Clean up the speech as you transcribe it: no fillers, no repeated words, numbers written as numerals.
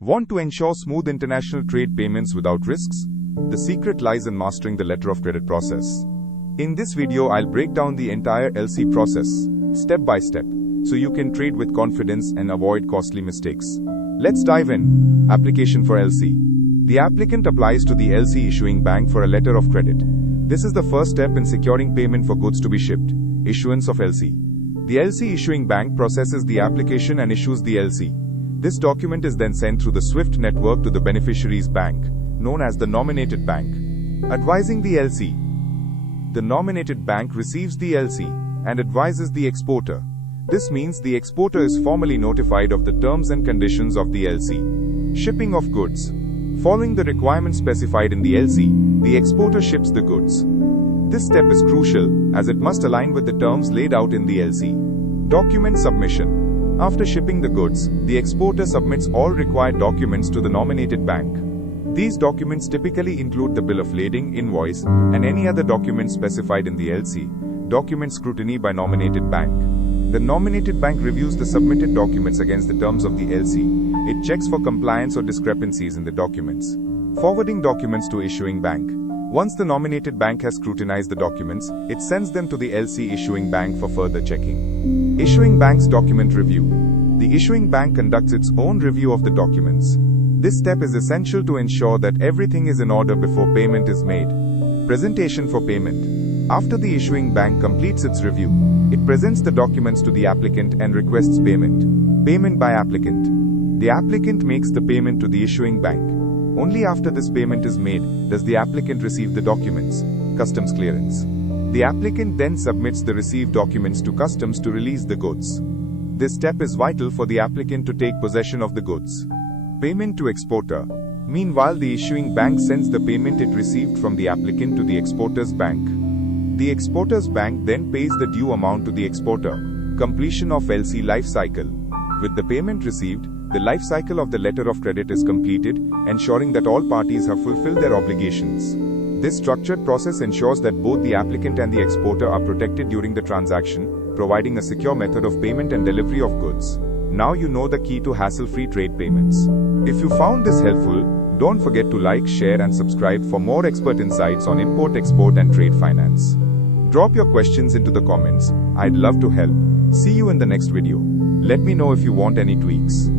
Want to ensure smooth international trade payments without risks? The secret lies in mastering the letter of credit process. In this video, I'll break down the entire LC process, step by step, so you can trade with confidence and avoid costly mistakes. Let's dive in. Application for LC. The applicant applies to the LC issuing bank for a letter of credit. This is the first step in securing payment for goods to be shipped. Issuance of LC. The LC issuing bank processes the application and issues the LC. This document is then sent through the SWIFT network to the beneficiary's bank, known as the nominated bank. Advising the LC. The nominated bank receives the LC and advises the exporter. This means the exporter is formally notified of the terms and conditions of the LC. Shipping of goods. Following the requirements specified in the LC, the exporter ships the goods. This step is crucial, as it must align with the terms laid out in the LC. Document submission. After shipping the goods, the exporter submits all required documents to the nominated bank. These documents typically include the bill of lading, invoice, and any other documents specified in the LC. Document scrutiny by nominated bank. The nominated bank reviews the submitted documents against the terms of the LC. It checks for compliance or discrepancies in the documents. Forwarding documents to issuing bank. Once the nominated bank has scrutinized the documents, it sends them to the LC issuing bank for further checking. Issuing bank's document review. The issuing bank conducts its own review of the documents. This step is essential to ensure that everything is in order before payment is made. Presentation for payment. After the issuing bank completes its review, it presents the documents to the applicant and requests payment. Payment by applicant. The applicant makes the payment to the issuing bank. Only after this payment is made does the applicant receive the documents. Customs clearance. The applicant then submits the received documents to customs to release the goods. This step is vital for the applicant to take possession of the goods. Payment to exporter. Meanwhile, the issuing bank sends the payment it received from the applicant to the exporter's bank. The exporter's bank then pays the due amount to the exporter. Completion of LC life cycle. With the payment received, the life cycle of the letter of credit is completed, ensuring that all parties have fulfilled their obligations. This structured process ensures that both the applicant and the exporter are protected during the transaction, providing a secure method of payment and delivery of goods. Now you know the key to hassle-free trade payments. If you found this helpful, don't forget to like, share and subscribe for more expert insights on import, export and trade finance. Drop your questions into the comments. I'd love to help. See you in the next video. Let me know if you want any tweaks.